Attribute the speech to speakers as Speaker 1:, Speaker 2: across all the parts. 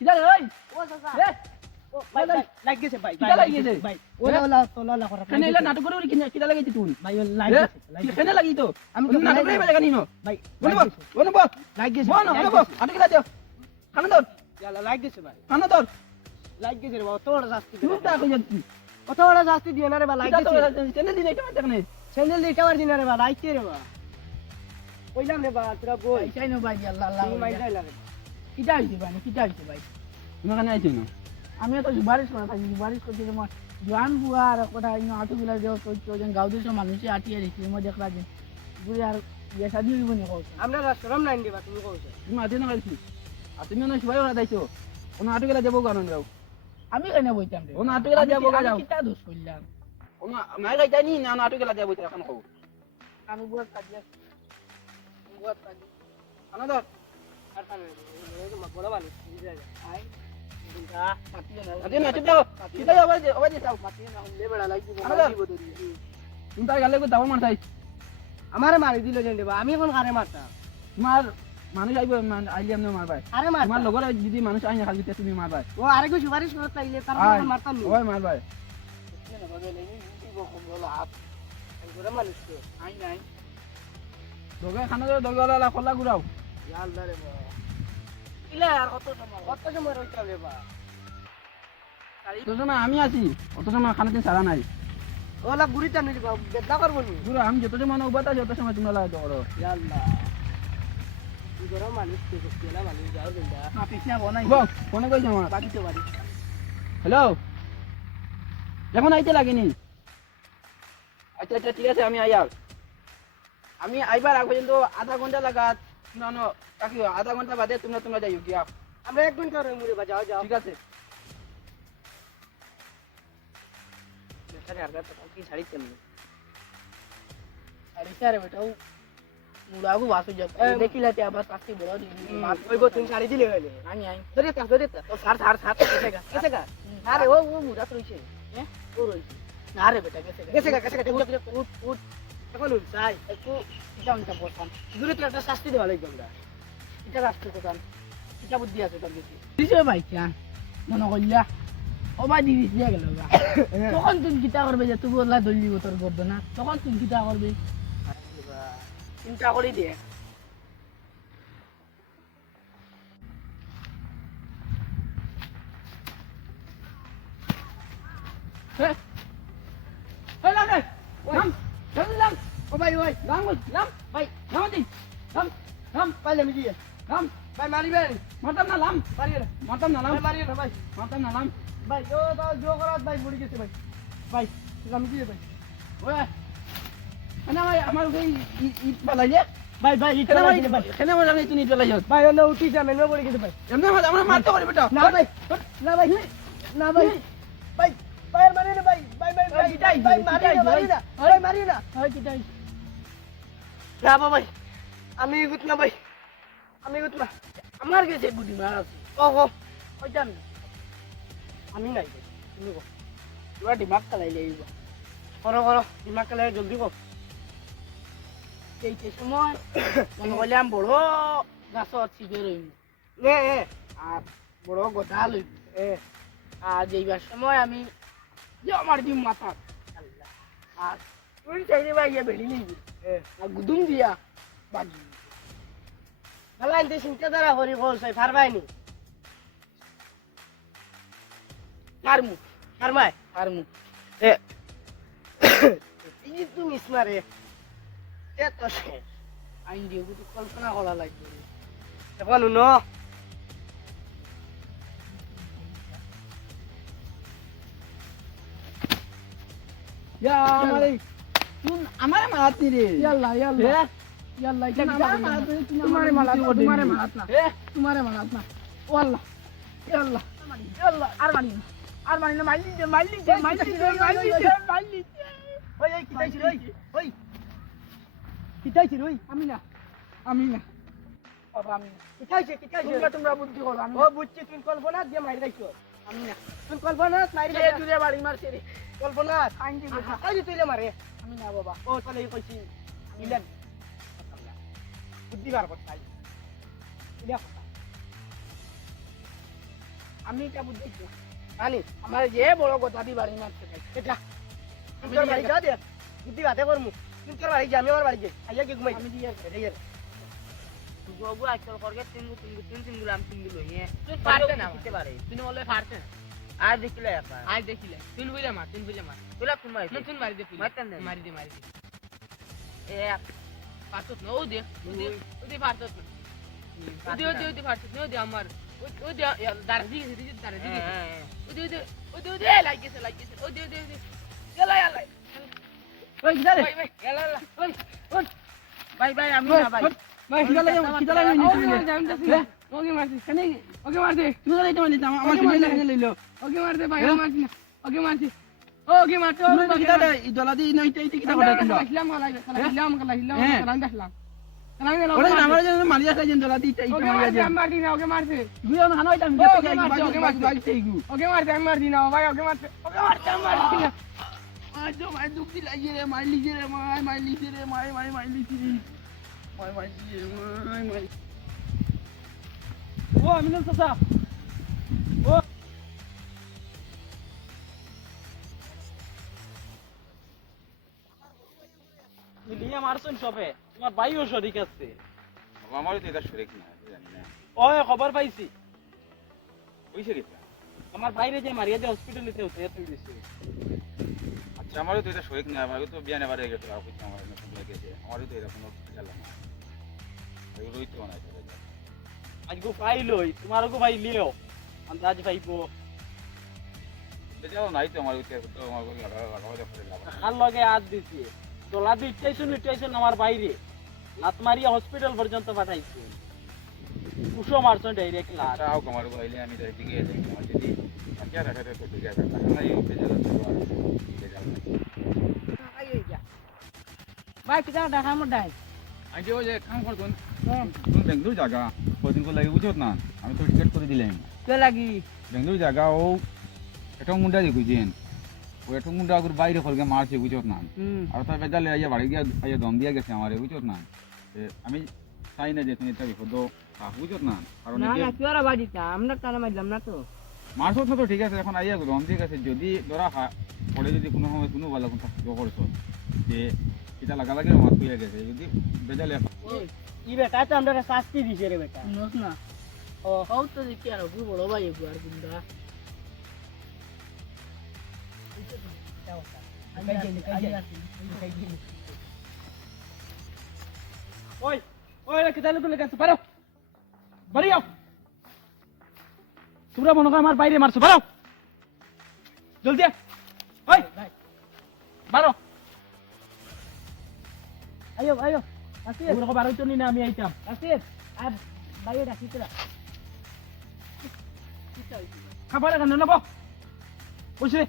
Speaker 1: কিটা ওই?
Speaker 2: ও চাচা
Speaker 1: রে
Speaker 2: ভাই লাগ গেছে ভাই
Speaker 1: কিটা লাগি গেছে?
Speaker 2: ভাই ওলা ওলা তোলা ওলা করা
Speaker 1: কেন এলা নাটক করে কিনা? কিটা লাগাইছিস তুই?
Speaker 2: ভাই ও লাগ গেছে
Speaker 1: কেন লাগি তো
Speaker 2: আমি তো
Speaker 1: নাটক করে বেলা কানি
Speaker 2: ভাই
Speaker 1: বলো
Speaker 2: লাগ গেছে।
Speaker 1: বল
Speaker 2: লাগ গেছে
Speaker 1: বল না
Speaker 2: লাগ
Speaker 1: আটকে লাগা দিও কানে ধর।
Speaker 2: ইয়ালা লাগ গেছে ভাই।
Speaker 1: কানে ধর।
Speaker 2: লাগ গেছে রে বাবা তোর শাস্তি
Speaker 1: তুই তা কই যাচ্ছি
Speaker 2: কত বড় শাস্তি দিও না রে বা লাগ গেছে
Speaker 1: চ্যানেল দিনে এটা দেখনে
Speaker 2: স্যান্ডেল দিটা পারছি না রে বা লাইতে রে বা কইলাম রে বা তোরা বই
Speaker 1: চাই না ভাই আল্লাহ আল্লাহ
Speaker 2: তুই লাগে
Speaker 1: কিটা হইছে ভাই কিটা হইছে ভাই তুমি কানে আইছো না? আমি তো সুপারিশ করা থাকি সুপারিশ করতে তোমার জোয়ান বুয়া আর কোটা ইনো আটু গুলা দেও তো চোজন সব মানুষে আটিয়ে রেখে মো দেখলা যে বুড়ি আর বিয়ে শাদি হইব নি কও
Speaker 2: আমরা রাষ্ট্রম নাই দিবা তুমি কইছো
Speaker 1: তুমি আতে না? গাইছি আর তুমি না সুপারিশ করা দাইছো কোন আটু গেলা যাব কারণ যাও। আমি কেন বইতাম রে কোন আটু গেলা যাব গা যাও। কিটা দোষ করলাম কোন নাই গাইতা নি না আটু গেলা যাব এখন কও। আমি বুয়া কাজি বুয়া কাজি আনা
Speaker 2: কানে বড় মানুষ আমারে মারি দিল আমি এখন কারে মারতা
Speaker 1: তোমার মানুষ আইব আইলে আমি মারবাই
Speaker 2: আরে
Speaker 1: তোমার লগর যদি মানুষ আইনা খালি তুমি মারবাই
Speaker 2: ও আরে কো সুপারিশ করত তাইলে তার মারতাম নি
Speaker 1: ওই মারবাই দগে খানা দগে দগে ঘুরাও আমি আছি অত সময় খানা দিন সারা নাই।
Speaker 2: ওলা নি।
Speaker 1: ঘুরো আমি যত সময় উবাত আছি অত সময় তোমরা লাগে করো হ্যালো? এখন আইতে লাগেনি। আচ্ছা আচ্ছা ঠিক আছে আমি আইয়ার আমি আইবার আগ পর্যন্ত আধা ঘণ্টা লাগাত। না না কাকি আধা ঘণ্টা বাদে তোমরা তোমরা যাইও গিয়া।
Speaker 2: আমরা এক ঘণ্টা মুরে বা যাও যাও।
Speaker 1: ঠিক আছে।
Speaker 2: আর কি ছাড়ি তেমনি
Speaker 1: আরে স্যার বেটাও মুড়াগু বাসু যাব দেখিলা তে আবার শাস্তি বড় দিন।
Speaker 2: মাত কইব তুমি ছাড়ি দিলে হইলে।
Speaker 1: আমি আই
Speaker 2: ধরে তা ধরে তা সার সার সার গেছে গা গেছে গা। আরে ও ও মুড়া রইছে
Speaker 1: হ্যাঁ?
Speaker 2: ও রইছে।
Speaker 1: না রে বেটা
Speaker 2: গা। গা উঠ উঠ। এখন
Speaker 1: একটু
Speaker 2: দূরে তো একটা শাস্তি দেওয়া লাগবে আমরা।
Speaker 1: এটা রাস্তা কোথান এটা বুদ্ধি আছে তোর কাছে। দিছে ভাই চান মনে করলা ও ভাই দিদি গেল তখন তুমি কিতা করবে যে তুমি ওলা দলি তোর করবে না? তখন তুমি কিতা করবে? চিন্তা করে দিয়ে Hey! Hey! Lam, lam!
Speaker 2: ও ভাই ওই
Speaker 1: Lam, woi! Lam!
Speaker 2: ভাই
Speaker 1: Lam, mati! Lam! Lam!
Speaker 2: পাইলে আমি দিয়ে
Speaker 1: Lam!
Speaker 2: ভাই মারিবেন
Speaker 1: Matam na lam!
Speaker 2: মারিয়ে না
Speaker 1: na
Speaker 2: ভাই
Speaker 1: lam!
Speaker 2: মারিয়ে না ভাই
Speaker 1: Matam na lam!
Speaker 2: ভাই জো দাও জো করাত ভাই মরে গেছে ভাই ভাই আমি দিয়ে ভাই
Speaker 1: Woi! Kena mai amal ke it balai
Speaker 2: ভাই ভাই
Speaker 1: mai
Speaker 2: মারিয়ে ভাই
Speaker 1: kena mai jangan itu ni balai
Speaker 2: ভাই অন্য উঠি যা মেনে পড়ে গেছে ভাই
Speaker 1: Emne mai amar marto kali beta.
Speaker 2: না ভাই না ভাই না ভাই ভাই ভাই মারিয়ে না ভাই ভাই ভাই ভাই ভাই মারিয়ে না মারিয়ে না
Speaker 1: ভাই।
Speaker 2: ভাই মারিয়ে না
Speaker 1: Hai kita.
Speaker 2: না ভাই আমি গুত না ভাই আমি গুত না
Speaker 1: Amar ke se budi mar.
Speaker 2: ও ও
Speaker 1: Oi jam.
Speaker 2: আমি নাই তুমি কো
Speaker 1: mak kalai lei ba.
Speaker 2: করো করো দিমাগ কালে জলদি কো
Speaker 1: এই সময় মনে করলাম বড় গাছ আছে বেরোইম
Speaker 2: নে এ
Speaker 1: আর বড় গোটা লইব
Speaker 2: এ
Speaker 1: আর যেইবার সময় আমি যে আমার দিম মাথা আর তুই চাইলে ভাই ইয়ে বেড়ি নিবি
Speaker 2: এ
Speaker 1: আর গুদুম দিয়া বাগি
Speaker 2: ভালো আনতে চিন্তা দ্বারা করি কল ফারবাইনি
Speaker 1: পারমু
Speaker 2: ফারমাই
Speaker 1: পারমু
Speaker 2: এ এই তুমি ইসমারে এ তো শেষ
Speaker 1: আইন দিয়ে কল্পনা করা লাগবে
Speaker 2: এখন ন
Speaker 1: আমারে তুই আমারে মারাত নি রে।
Speaker 2: ইয়াল্লা ইয়াল্লা।
Speaker 1: হে
Speaker 2: ইয়াল্লা
Speaker 1: আমারে মারাত
Speaker 2: তোমারে মারাত তোমারে মারাত না।
Speaker 1: হে
Speaker 2: তোমারে মারাত না। ও আল্লাহ ইয়াল্লা। ইয়াল্লা আর মানি না। আর মানি না মাইলি দে মাইলি দে মাইলি দে মাইলি দে মাইলি দে। ওই এই কিতাইছি ওই ওই। কিতাইছি ওই। আমি না আমি না।
Speaker 1: বাবা আমি
Speaker 2: কিতাইছে কিতাইছে
Speaker 1: তোমরা তোমরা বুদ্ধি করো আমি
Speaker 2: ও বুঝছি তুমি কল্পনা দিয়ে মারি রাখছো
Speaker 1: আমি না
Speaker 2: তুমি কল্পনা মারি
Speaker 1: কে তুই বাড়ি মারছে রে
Speaker 2: কল্পনা
Speaker 1: আইন দিব
Speaker 2: আই তুই লে মারে
Speaker 1: আমি না বাবা
Speaker 2: ও তাহলে এই কইছি ইলেন বুদ্ধি বার করতাই ইলে কথা
Speaker 1: আমি এটা বুঝছি জানি আমার যে বড় কথা দি বাড়ি মারতে চাই এটা
Speaker 3: তুই তোর বাড়ি যা দে বুদ্ধি বাতে করমু তুই তোর বাড়ি যা আমি আমার বাড়ি যাই আইয়া কি ঘুমাই
Speaker 1: আমি দিয়ে
Speaker 4: বাবু আজকাল করকে তিন তিন তিন তিনগুলো আমি তিনগুলো নিয়ে
Speaker 5: পারতে না
Speaker 4: দিতে পারে
Speaker 5: তুমি বলে পারতে না
Speaker 4: আর দেখিলে একবার
Speaker 5: আজ দেখিলে তুই বুঝলে মার তুই বুঝলে মার
Speaker 4: তোলা তুমি মারি
Speaker 5: তুই মারি দে
Speaker 4: মারতাম না।
Speaker 5: মারি দে মারি দে
Speaker 4: এক
Speaker 5: পারছত না ও দে ও দে ও দে পারছত না ও দে ও দে ও দে পারছত না ও দে আমার ও- ও দে দাঁড় দিয়ে গেছে দিয়ে দাঁড় দিয়ে গেছে ও দে ও দে ও দে ও দে লাগিয়েছে লাগিয়েছে ও দে ও দে ও দে এলা এলা
Speaker 1: ওই গিদারে
Speaker 5: ভাই ভাই এলা এলা
Speaker 1: ওই ওই
Speaker 4: ভাই ভাই আমি না ভাই
Speaker 1: ভাই
Speaker 5: ওকে মারছে ওকে মারছে। কেন ওকে মারছে।
Speaker 1: তুমি তো এটা আমার
Speaker 5: ওকে
Speaker 1: লাগে লইলো
Speaker 5: ওকে মারছে ভাই
Speaker 1: হ্যাঁ?
Speaker 5: মারছে। না ওকে মারছে ওকে মারছে।
Speaker 1: তুমি তো গিদারে দলা দি নইতে কিটা কথা কিলো
Speaker 5: খেলাম
Speaker 1: হ্যাঁ। ওরে আমার জন্য দলা দি
Speaker 5: ওকে আমি মারছি না ওকে মারছে।
Speaker 1: দুই জন হানো এটা আমি
Speaker 5: ওকে মারছে, ওকে মারছে।
Speaker 1: বাগ তেগু
Speaker 5: ওকে মারছে আমি মারছি না ভাই ওকে মারছে। ওকে মারছে আমি মারছি না।
Speaker 1: আজো মাই দুঃখি লাগি রে মাই লিজি রে মাই মাই লিজি রে মাই মাই মাই রে। ও আমিনুল চাচা ও
Speaker 3: মিলিয়ে মারছুন সবে। তোমার ভাইও শরিক আছে।
Speaker 6: আমারও তো এটা শরীর না জানি না।
Speaker 3: ওই খবর পাইছি।
Speaker 6: বুঝছে কি
Speaker 3: আমার বাইরে যে মারিয়া যে হসপিটালে হতে তুই দিছি
Speaker 6: আচ্ছা আমারও তো এটা শরীর না আমারও তো বিয়ানে বাড়ি গেছে আমার নতুন লেগেছে আমারও তো এরকম খেলা না এগুলোই তো না
Speaker 3: আজকে পাইলই তোমারও ভাই লিও আন্দাজ পাইবো।
Speaker 6: বেচারও নাই তো আমার তো আমার করে লাগা
Speaker 3: আজ দিছি। তোলা দি ইটাইছুন ইটাইছুন আমার বাইরে। লাত মারিয়া হসপিটাল পর্যন্ত পাঠাইছি। কুশো মারছুন ডাইরেক্ট লাত
Speaker 6: আচ্ছা আও আমার বাইলে আমি তাই দিকে যাই আমার যদি আচ্ছা রাখা তো ঠিক আছে না এই তো আর বেচারা
Speaker 1: ভাই কিটা দেখা মো ডাই
Speaker 6: আমি যে ওই যে কাম করতুন তুমি বেঙ্গলুরু জায়গা কদিন করে লাগে বুঝত না? আমি তো টিকেট করে দিলাম।
Speaker 1: কে লাগি?
Speaker 6: বেঙ্গলুরু জায়গা ও এটং মুন্ডা দেখুছেন ও এটং মুন্ডা আগুর বাইরে করকে মারছে বুঝত না? আর তার বেজালে আইয়া বাড়ি গিয়া আইয়া দম দিয়া গেছে আমারে বুঝত না? আমি চাই না যে তুমি এটা বিপদ বুঝত না? কারণ
Speaker 1: না না কি ওরা বাড়িটা আমরা মারলাম না তো।
Speaker 6: মারছত না তো ঠিক আছে এখন আইয়া দম দিয়ে গেছে যদি ধরা পরে যদি কোনো সময় কোনো ভালো কথা করছ যে এটা লাগা লাগে মার তুই গেছে যদি বেজালে
Speaker 3: ই বেটা তো আমরা শাস্তি দিছে রে বেটা।
Speaker 1: নোস না। ও হও তো দেখি আর গু বড় ভাই আর গুন্ডা।
Speaker 3: ওই ওই রে কিতালে গেছে? পারো। বাড়ি আও। তোমরা মনে কর আমার বাইরে মারছো। পারো জলদি। ওই। বারো
Speaker 1: আয়ো আয়ো আসি
Speaker 3: ওগুলো কো বারোই তো নি না আমি আইতাম।
Speaker 1: আসি আর বাইরে ডাকি তোরা।
Speaker 3: খাবার কেন নেব।
Speaker 1: হইছে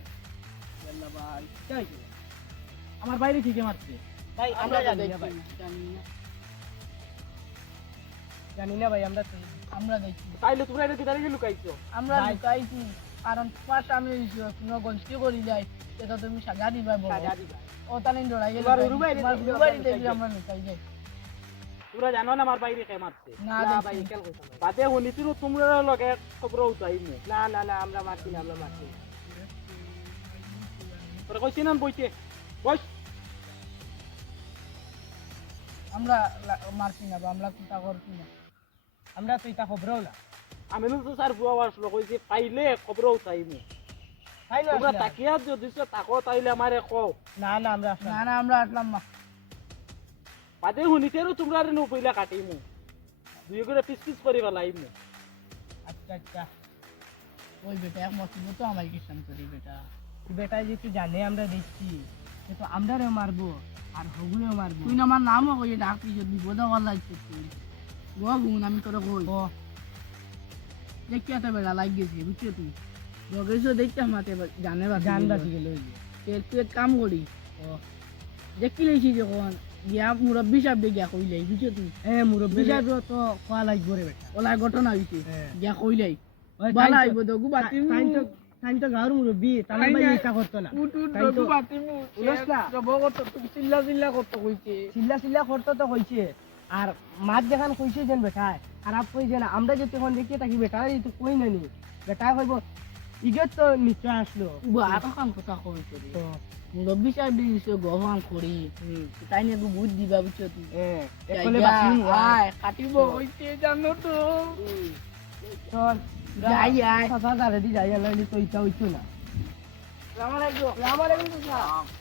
Speaker 3: আমার বাইরে ঠিকই মারছে?
Speaker 1: ভাই আমরা জানি না ভাই। জানি না। ভাই আমরা আমরা দেখি।
Speaker 3: তাইলে তোমরা এটা লুকাইছো?
Speaker 1: আমরা লুকাইছি কারণ সামনে কোনো করি যায় এটা তুমি সাজা দিবা বলো। ও তাহলে ডরাই গেলে
Speaker 3: তোমার উরুবাইরে
Speaker 1: তোমার
Speaker 3: দেখলে
Speaker 1: উরুবাইরে
Speaker 3: আমরা লুকাই
Speaker 1: যাই।
Speaker 3: তোমরা জানো না আমার বাইরে কে মারছে?
Speaker 1: না
Speaker 3: ভাই
Speaker 1: দেখি
Speaker 3: কেন কইছো বাদে তোমরা লগে খবর উঠাইমু না। না না আমরা মারছি না আমরা মারছি তোরা কইছি না বইতে? বস
Speaker 1: আমরা মারছি না বা আমরা কুটা করছি না।
Speaker 3: আমরা তো এটা খবরও না। আমি তো স্যার বুয়া আসলো কইছি পাইলে খবর উঠাইমু তোমরা তাকিয়া যদি তাকো তাইলে আমারে কও। না না আমরা
Speaker 1: না না আমরা আসলাম না।
Speaker 3: বাদে শুনিতেও তোমরা নো পইলা কাটিমু দুই করে পিস পিস করে পেলাইমু
Speaker 1: আচ্ছা আচ্ছা। ওই বেটা এক মসজিদ তো আমার কিষান করি বেটা?
Speaker 3: বেটা যেহেতু জানে আমরা দেখছি। সে তো আমরাও মারবো আর হগুলেও মারবো।
Speaker 1: তুই না আমার নামও কই ডাকি যদি বিপদ হওয়ার লাগছে। তুই ও গুণ আমি তোর কই দেখি এত বেড়া লাগ গেছি বুঝছ তুই লগেছো দেখতে আমাতে জানে বা
Speaker 3: জানবা ঠিক লই
Speaker 1: তুই এক কাম করি দেখি লেছি যখন গিয়া মুরব্বী সাহেব গিয়া কইলাই বুঝছ তুই
Speaker 3: হ্যাঁ মুরব্বী সাহেব তো কোয়া লাগবো রে বেটা
Speaker 1: ওলা ঘটনা হইছে। গিয়া কইলাই বালা আইব
Speaker 3: তো-
Speaker 1: দগু বাতি
Speaker 3: তাই তো তাই তো গাঁর মুরব্বী তার ভাই ইচ্ছা করতো না
Speaker 1: উঠ উঠ
Speaker 3: তো-
Speaker 1: বাতি মু
Speaker 3: শুনস
Speaker 1: জব করত চিল্লা চিল্লা করতে কইছে
Speaker 3: চিল্লা চিল্লা করতো তো কইছে আর মাছ দেখান কইছে যেন বেটা
Speaker 2: খারাপ কইছে না আমরা যদি তখন দেখি থাকি বেটা তো কই না নি। বেটা কইব ইগত তো নিশ্চয় আসলো।
Speaker 5: আর কাম কথা কবি করি?
Speaker 2: তো।
Speaker 5: মুরব্বী সাহেব দিছে গহন করি তাই নিয়ে বুঝ দিবা বুঝছ তুই কাটিব হইতে জানো তো।
Speaker 2: চল
Speaker 5: যাই আয়।
Speaker 2: সাদা দাঁড়ে যাই না তো ইচ্ছা হইতো না।
Speaker 5: সালাম আলাইকুম।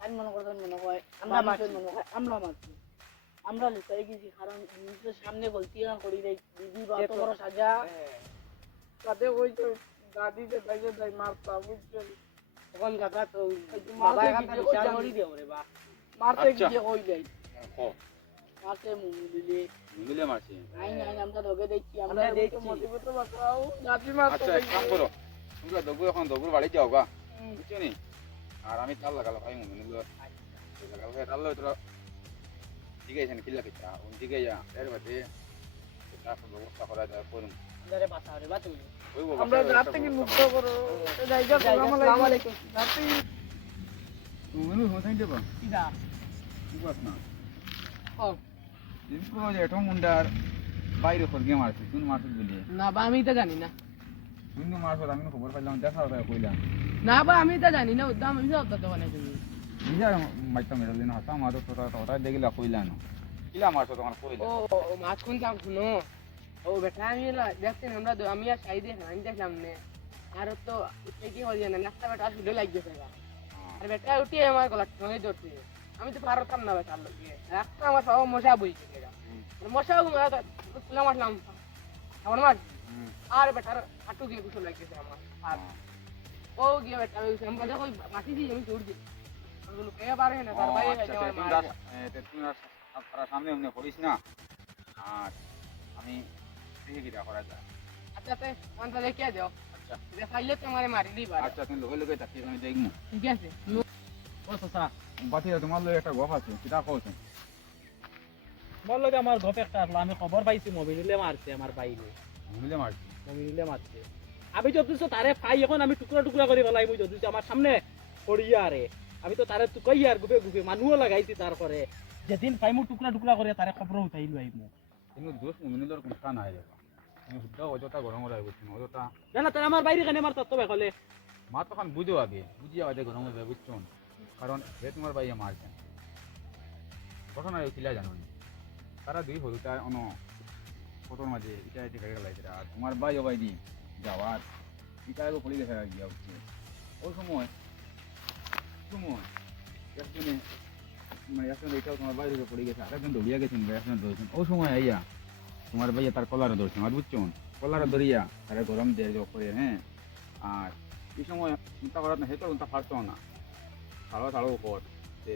Speaker 5: আমি মনে করতাম মনে হয় আমরা মারছি মনে হয় আমরা মারছি আমরা লুকাই গেছি কারণ জিনিসের সামনে বলতে না করি রে দিদি বা অত বড় সাজা। তাতে ওই তো দাদিতে দাইতে দাই মারতা বুঝছেন তখন দাদা তো বাবা এখানে বিচার করি দেও রে বা। মারতে
Speaker 6: আচ্ছা।
Speaker 5: গিয়ে ওই দেয়। মারতে
Speaker 6: মারছি
Speaker 5: আই আমরা লগে দেখছি আমরা
Speaker 2: আমরা
Speaker 5: দেখছি।
Speaker 2: দেখছি।
Speaker 5: মোটিভেট বাঁচাও দাদি মারতে
Speaker 6: আচ্ছা এক কাম করো। তোমরা দগু এখন দগুর বাড়ি যাও গা। বুঝছ নি? আর আমি তাল লাগালো ভাই মুমিন লাগালো ভাই তাল তোরা ঠিক আছে না কিল্লা কিচ্ছা উন ঠিক আছে এর বাদে তারপর ব্যবস্থা করা যায় করুন
Speaker 5: আমরা রাত থেকে মুক্ত করো। জায়গা আসসালামু আলাইকুম। রাত থেকে
Speaker 6: মুমিন হোসাইন দেবা?
Speaker 5: কিদা?
Speaker 6: কি বাস না।
Speaker 5: ও।
Speaker 6: ইনকো যে এটো মুন্ডার বাইরে খরগে মারছে তুই মারছিস বলি
Speaker 5: না বা আমি তো জানি না।
Speaker 6: তুই মারছ আমি খবর পাইলাম দেখা কইলাম।
Speaker 5: না বা আমি তো জানি না উদ্দাম আমি সব তো মানে তুমি
Speaker 6: নিজে মাইটা মেরালি না হাসা মারো তোরা ওটা দেখিলা কইলা না। কিলা মারছ তখন কইলা।
Speaker 5: ও ও মাছ কোন দাম শুনো? ও বেটা আমি দেখছেন আমরা আমি আর সাইডে আমি দেখলাম নে। আর তো কি হয়ে না নাস্তা বেটা শুধু লাগিয়েছে। আর বেটা উঠে আমার গলা সঙ্গে ধরছে। আমি তো পারতাম না বেটার লোকে রাস্তা আমার সব মশা। আর মশা তুলা মারলাম। আমার মার। আর বেটার হাঁটু গিয়ে গুছো লাগিয়েছে আমার। আর ও গিয়ে বেটা আমি আমি দেখো মাটি দিয়ে আমি দৌড় দিই। আমি কে পারে না তার বাইরে
Speaker 6: আচ্ছা তুমি তারা সামনে এমনি করিস না। আর আমি দেখি কিটা করা যায়।
Speaker 5: আচ্ছা তে কোনটা দেখে দাও।
Speaker 6: আচ্ছা।
Speaker 5: যে ফাইলে তোমারে মারি দিবা
Speaker 6: আচ্ছা তুমি লগে লগে থাকি আমি দেখব
Speaker 5: ঠিক আছে।
Speaker 3: ও চাচা
Speaker 6: বাতি তোমার লগে একটা গপ আছে কিটা কইছেন
Speaker 3: তোমার লগে আমার গপ একটা আসলো আমি খবর পাইছি মমিনুলে মারছে আমার বাইরে
Speaker 6: মিলে মারছি
Speaker 3: মমিনুলে মারছে আমি যদি তারে পাই এখন আমি টুকরা টুকরা করে ফেলাই মই যদি আমার সামনে পড়িয়া আরে আমি তো তারে তুকাই আর গুপে গুপে মানুহও লাগাইছি তারপরে যেদিন পাই মু টুকরা টুকরা করে তারে খবর উঠাই লৈ আইমু
Speaker 6: কিন্তু দোষ মুমিনুলের কোনটা নাই রে তুমি শুদ্ধ অযথা গরম বুঝছি না অযথা।
Speaker 3: জানা তারা আমার বাইরে কেন মারত তো বেকলে।
Speaker 6: মা তখন বুঝো আগে বুঝিয়া আগে গরম হবে বুঝছ কারণ হে তোমার ভাইয়া মারছেন ঘটনা কিলা জানো তারা দুই হলুটা অন ফটোর মাঝে এটা গাড়ি লাইছে আর তোমার ভাই ও ভাই দি যাওয়ার এটা এলো পড়ে গেছে গিয়া উঠছে ওই সময় সময়। একজনে মানে এটাও তোমার বাইরে পড়ে গেছে দৌড়িয়া ধরেছেন ওই সময় আইয়া, তোমার ভাইয়া তার কলারে ধরছে আর বুঝছ? কলারে ধরিয়া তারা গরম দিয়ে করে হ্যাঁ? আর এই সময় চিন্তা করার না চিন্তা ফারতো না। ছাড়ো ছাড়ো উপর, যে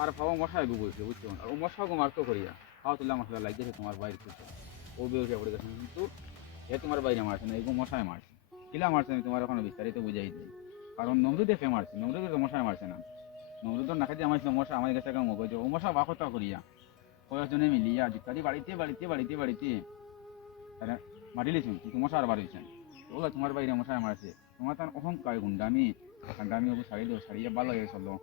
Speaker 6: আর ভাবা মশাই গু বলছে আর ও মশা মারতো করিয়া। খাওয়া তুলা মশলা লাগিয়েছে তোমার বাইরে ও বেউসে পড়ে গেছে, কিন্তু হে তোমার বাইরে মারছে না এগো মশাই মারছে। কিলা মারছে আমি তোমার এখন বিস্তারিত বুঝাই দিই। কারণ নমরু দেখে মারছে নমরু তো মশাই মারছে না। নমরু তো নাকে দিয়ে আমার মশা আমার কাছে কেমন মগজ ও মশা বাকতা করিয়া, কয়েকজনে মিলিয়া জিকারি বাড়িতে বাড়িতে বাড়িতে বাড়িতে। তারা মারিলেছেন, কিন্তু মশা আর বাড়িয়েছেন ওগুলো তোমার বাইরে মশাই মারছে। তোমার তার অহংকার, গুন্ডামি। গুন্ডামি ওগুলো সারি দেবো সারিয়ে হয়ে চলো।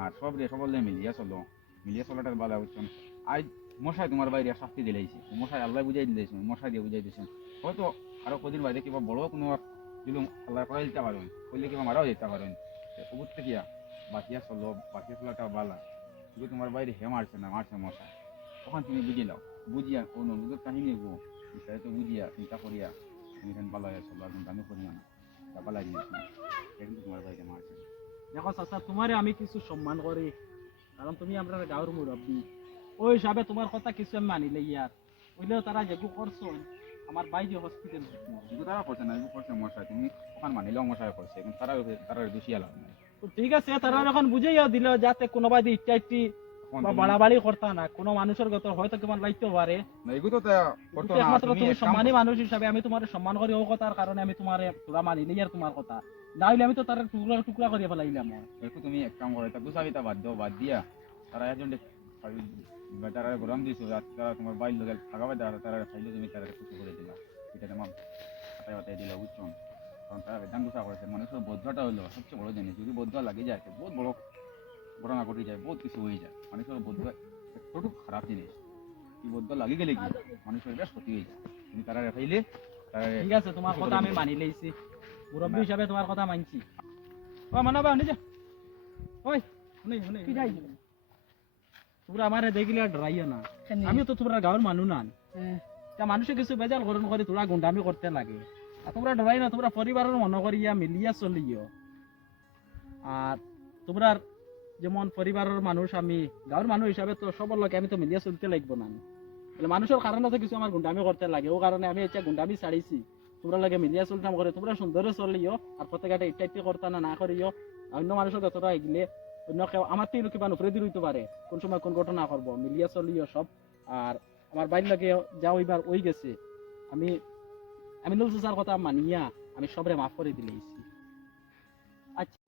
Speaker 6: আর সব রে সকলে মিলিয়ে চলো। মিলিয়ে চলাটার ভালো বুঝছেন আজ মশাই তোমার বাইরে শাস্তি দিলেইছে মশাই আল্লাহ বুঝাই দিলেছে মশাই দিয়ে বুঝাই দিয়েছেন হয়তো আরও কদিন বাইরে কিবা বড় কোনো জুলুম আল্লাহ করা দিতে পারেন করলে কিবা মারাও যেতে পারেন কুকুর থেকে বাকিয়া চলো বাকিয়া চলাটা বালা কিন্তু তোমার বাইরে হে মারছে না, মারছে মশাই। তখন তুমি বুঝি লাও বুঝিয়া কোনো বুঝুর কাহিনী গো বিস্তারিত বুঝিয়া, চিন্তা করিয়া তুমি এখানে ভালো হয়ে চলো এখন দামি করিয়া না। তা না এটা কিন্তু তোমার বাইরে মারছে
Speaker 3: দেখো চাচা, তোমারে আমি কিছু সম্মান করি। কারণ তুমি আমরা গাঁৱৰ মুৰব্বী ওই হিসাবে তোমার কথা কিছু আমি মানিলে ইয়ার। বুঝলেও তারা যেগু করছ আমার বাই যে হসপিটাল
Speaker 6: কিন্তু তারা করছে না এগুলো করছে মশাই তুমি ওখানে মানিলেও মশাই করছে কিন্তু তারা তারা দোষী লাভ নাই।
Speaker 3: তো ঠিক আছে তারা এখন বুঝাইয়া দিল যাতে কোনোবা দি ইচ্ছা ইচ্ছি বা বাড়াবাড়ি করতা না কোনো মানুষের গত হয়তো কেমন লাগতে পারে।
Speaker 6: তো তা
Speaker 3: একমাত্র
Speaker 6: তুমি
Speaker 3: সম্মানী মানুষ হিসাবে আমি তোমার সম্মান করি ও কথার কারণে আমি তোমার তোরা মানিলি আর তোমার কথা। না হইলে আমি তো তার টুকরা টুকরা করে ফেলাইলাম।
Speaker 6: তুমি এক কাম করো তা গুছাবিতা বাদ দাও বাদ দিয়া। তারা একজন তারা গরম দিছো তারা তোমার বাইর লোক থাকাবে তারা তারা খাইলে তুমি তারা খুশি করে দিলা। এটা তোমার হাতায় হাতায় দিলা বুঝছ? কারণ তারা বেদান গুছা করেছে। মানুষের বদ্ধটা হলো সবচেয়ে বড় জিনিস। যদি বদ্ধ লাগে যায় তো বহুত বড় ঘটনা ঘটে যায় বহুত কিছু হয়ে যায়। মানুষের বদ্ধ একটু খারাপ জিনিস। এই বদ্ধ লাগি গেলে কি? মানুষের বেশ ক্ষতি হয়ে যায়। তুমি তারা খাইলে তারা
Speaker 3: ঠিক আছে তোমার কথা আমি মানি লইছি। মুরব্বী হিসাবে তোমার কথা মানছি। ও মানাবা নিজে। ওই শুনি শুনি।
Speaker 2: কি যাইছিল
Speaker 3: তোমরা আমারে দেখিলে ডরাইও না? আমি তো তোমরা গাঁৱৰ মানুহ না। মানুষে কিছু বেজাল গরম করে তোরা গুন্ডামি করতে লাগে। আর তোমরা ডরাই না তোমরা পরিবারের মনে করিয়া মিলিয়া চলিও। আর তোমরা যেমন পরিবারের মানুষ আমি গাঁৱৰ মানুষ হিসাবে তো সবার লোকে আমি তো মিলিয়া চলতে লাগবো না। মানুষের কারণে তো কিছু আমার গুন্ডামি করতে লাগে ও কারণে আমি এতিয়া গুন্ডামি ছাড়িছি তোমরা লাগে মিলিয়া চলতাম করে তোমরা সুন্দরে চলিও আর প্রত্যেকটা ইটা ইটি করতা না না করিও অন্য মানুষের যতটা এগিলে কেউ, আমার তো কিবা নুফরে দিয়ে হইতে পারে। কোন সময় কোন ঘটনা করব মিলিয়া চলিও সব। আর আমার বাড়ির লাগে যা ওইবার ওই গেছে। আমি আমি নজর যার কথা মানিয়া আমি সবরে মাফ করে দিলেছি আচ্ছা।